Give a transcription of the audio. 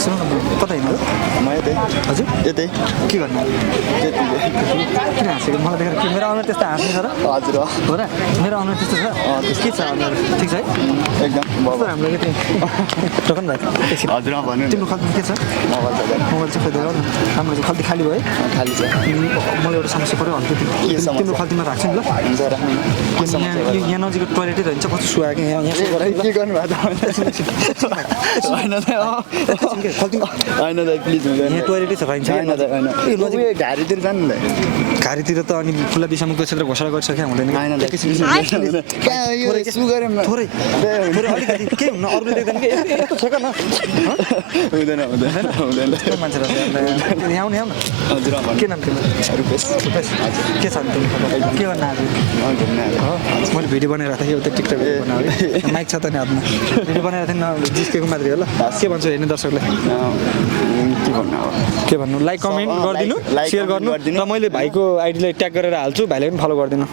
सुन न कता हिँड्नु म यतै हजुर यतै के गर्नु त्यतिले किन हाँसेको मलाई देखेर के मेरो अनुहार त्यस्तो हाँस्ने छ र हजुर हो र मेरो अनुहार त्यस्तो छ के छ अनुहार ठिक छ है एकदम कस्तो राम्रो के तिमी टकन भाइ एकछिन हजुर भन्नु तिम्रो खल्ती के छ मोबाइल छ मोबाइल चाहिँ खोइदिएर राम्रो छ खल्ती खाली भयो है खाली छ मलाई एउटा समस्या पऱ्यो हल्का तिम्रो खल्तीमा राख्छु नि ल हुन्छ राख्नु के समस्या यहाँ नजिकको टोइलेटै रहन्छ कस्तो सुहाएको यहाँ यहाँ के गर्नु भएको होइन खल्ती होइन दाइ प्लिज हुँदैन यहाँ टोइलेटै छ रहन्छ होइन दाइ होइन यो घारीतिर जानु दाइ घारीतिर त अनि खुल्ला विषयमुक्त क्षेत्र घोषणा गरिसक्यो हुँदैन होइन दाइ कहाँ यो सुगर थोरै थोरै अलिकति के हुन्न अरूले देख्दैन कि यस्तो ठेक न हुँदैन हुँदैन हुँदैन मान्छे यहाँ आउनु न हजुर के नाम तिम्रो रुपेश रुपेश के छ नि तिम्रो के गर्न आज घुम्न हो मैले भिडियो बनाइरहेको थिएँ एउटा टिकटक भिडियो बनाएको माइक छ त नि हातमा भिडियो बनाइरहेको थिएँ न जिस्केको मात्रै हो ल के भन्छ हेर्ने दर्शकले के भन्नु अब के भन्नु लाइक कमेन्ट गरिदिनु सेयर गर्नु र मैले भाइको आइडीलाई ट्याग गरेर हाल्छु भाइले पनि फलो गरिदिनु